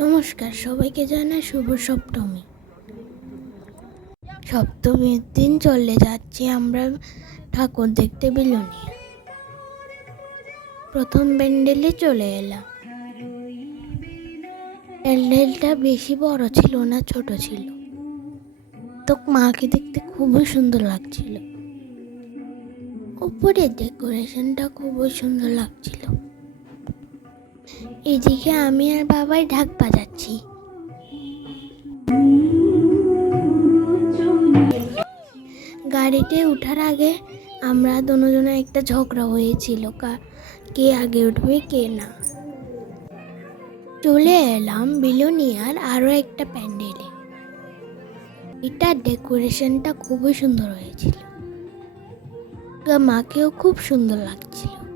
নমস্কার, সবাইকে জানাই শুভ সপ্তমী। সপ্তমীর দিন চলে যাচ্ছি আমরা ঠাকুর দেখতে বিলুনিয়া। প্রথম প্যান্ডেলে চলে এলাম। প্যান্ডেলটা বেশি বড় ছিল না, ছোট ছিল। তো মাকে দেখতে খুবই সুন্দর লাগছিল। উপরের ডেকোরেশনটা খুবই সুন্দর লাগছিল। এদিকে আমি আর বাবাই ঢাক বাজাচ্ছি। গাড়িতে ওঠার আগে আমরা দুজনে একটা ঝগড়া হয়েছিল, কা- আগে উঠবে, কে না। চলে এলাম বিলোনিয়ার আরও একটা প্যান্ডেলে। এটার ডেকোরেশনটা খুবই সুন্দর হয়েছিল। মাকেও খুব সুন্দর লাগছিল।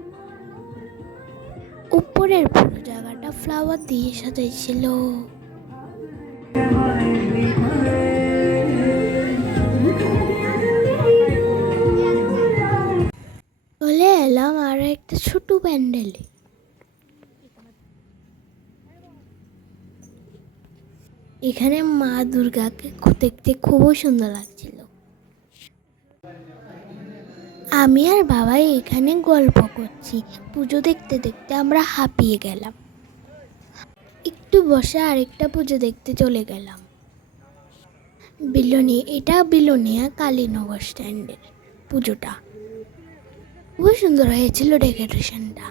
উপরের পুরো জায়গাটা ফ্লাওয়ার দিয়ে সাজাইছিল। চলে এলাম আর একটা ছোট প্যান্ডেলে। এখানে মা দুর্গাকে দেখতে খুবই সুন্দর লাগছিল। আমি আর বাবাই এখানে গল্প করছি। পুজো দেখতে দেখতে আমরা হাঁপিয়ে গেলাম। একটু বসে আরেকটা পুজো দেখতে চলে গেলাম। বিলোনি, এটা বিলোনিয়া কালীনগর স্ট্যান্ডের পুজোটা। খুব সুন্দর হয়েছিল ডেকোরেশনটা।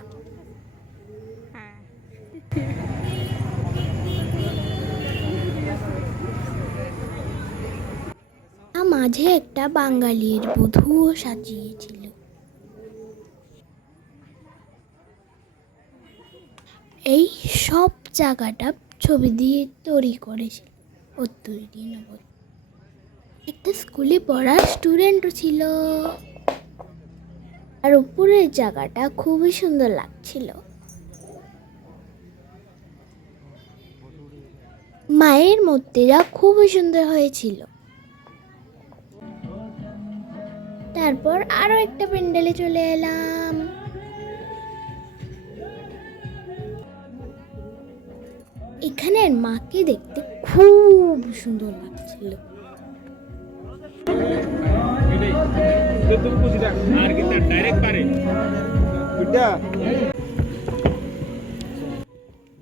মাঝে একটা বাঙালির বধূও সাজিয়েছিল। এই সব জায়গাটা ছবি দিয়ে তৈরি করেছিল। ও তৈরি নব একটা স্কুলে পড়া স্টুডেন্টও ছিল। আর উপরের জায়গাটা খুবই সুন্দর লাগছিল। মায়ের মূর্তিটা খুবই সুন্দর হয়েছিল। তারপর আরও একটা প্যান্ডেলে চলে এলাম। মাকে দেখতে খুব সুন্দর লাগছিল।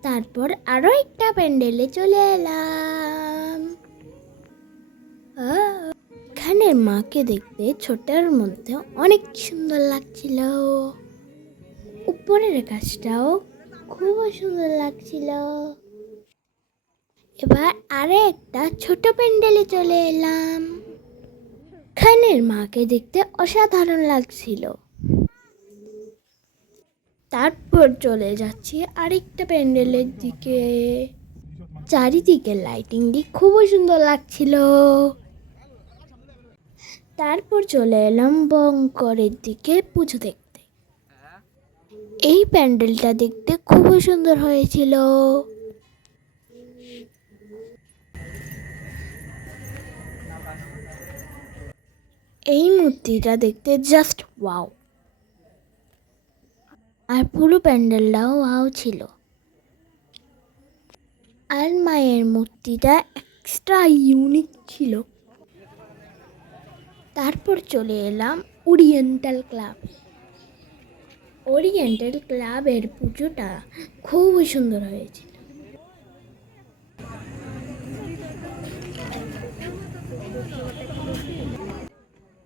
তারপর আরও একটা প্যান্ডেলে চলে এলাম। আহ, এখানের মাকে দেখতে ছোটার মধ্যে অনেক সুন্দর লাগছিল। উপরের গাছটাও খুব সুন্দর লাগছিল। এবার আরে একটা ছোট প্যান্ডেলে চলে এলাম। এখানের মাকে দেখতে অসাধারণ লাগছিল। তারপর চলে যাচ্ছি আরেকটা প্যান্ডেলের দিকে। চারিদিকে লাইটিংটি খুবই সুন্দর লাগছিল। তারপর চলে এলাম বঙ্করের দিকে পুজো দেখতে। এই প্যান্ডেলটা দেখতে খুবই সুন্দর হয়েছিল। এই মূর্তিটা দেখতে জাস্ট ওয়াও আর পুরো প্যান্ডেলটাও ওয়াও ছিল। আর মায়ের মূর্তিটা এক্সট্রা ইউনিক ছিল। তারপর চলে এলাম ওরিয়েন্টাল ক্লাব ওরিয়েন্টাল ক্লাবের পুজোটা খুবই সুন্দর হয়েছিল।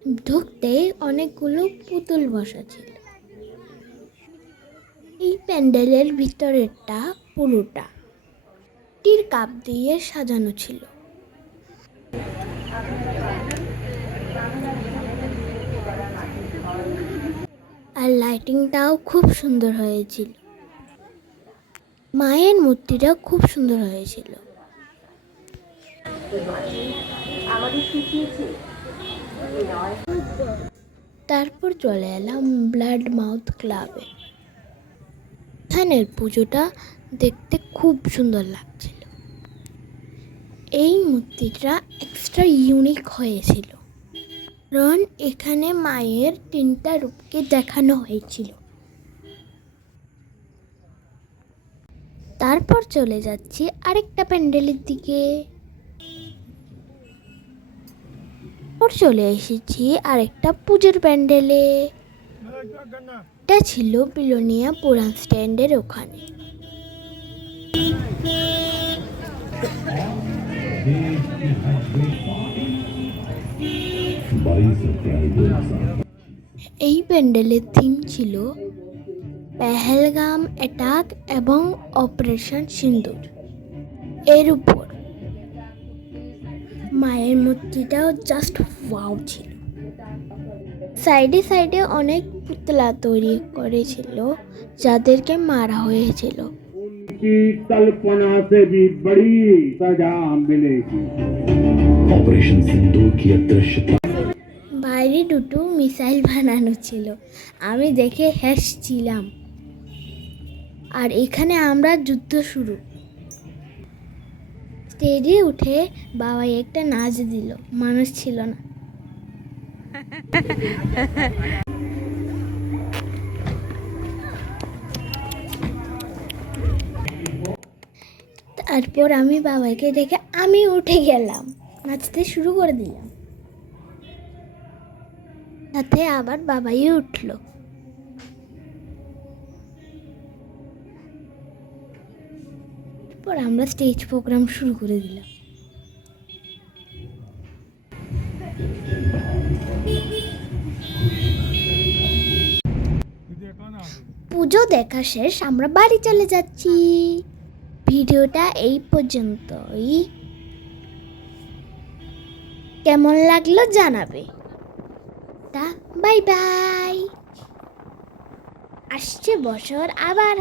ঢুকতে অনেকগুলো পুতুল বসা ছিল এই প্যান্ডেলের ভিতরেরটা পুরোটা। টির কাপ দিয়ে সাজানো ছিল। আর লাইটিংটাও খুব সুন্দর হয়েছিল। মায়ের মূর্তিটা খুব সুন্দর হয়েছিল। তারপর চলে এলাম ব্লাড মাউথ ক্লাবে এখানের পুজোটা দেখতে খুব সুন্দর লাগছিল। এই মূর্তিটা এক্সট্রা ইউনিক হয়েছিল। কারণ এখানে মায়ের তিনটা রূপকে দেখানো হয়েছিল। তারপর চলে যাচ্ছি আরেকটা প্যান্ডেলের দিকে। ওর চলে এসেছি আরেকটা পুজোর প্যান্ডেলে। এটা ছিল বিলোনিয়া পুরান স্ট্যান্ডের ওখানে। এই প্যান্ডেলের থিম ছিল পেহেলগাম অ্যাটাক এবং অপারেশন সিন্দুর। এর উপর মায়ের মূর্তিটাও জাস্ট ওয়াও ছিল। সাইডে সাইডে অনেক পুতলা তৈরি করেছিল যাদেরকে মারা হয়েছিল। বাইরে দুটো মিসাইল বানানো ছিল। আমি দেখে হেসছিলাম। আর এখানে আমরা যুদ্ধ শুরু। স্টেজে উঠে বাবাই একটা নাচ দিল। মানুষ ছিল না। তারপর আমি বাবাকে দেখে আমি উঠে গেলাম। নাচতে শুরু করে দিলাম। সাথে আবার বাবাই উঠল। এরপর আমরা স্টেজ প্রোগ্রাম শুরু করে দিলাম। পুজো দেখা শেষ, আমরা বাড়ি চলে যাচ্ছি। ভিডিওটা এই পর্যন্তই। কেমন লাগল জানাবে। তা বাই বাই আসছে বছর আবার।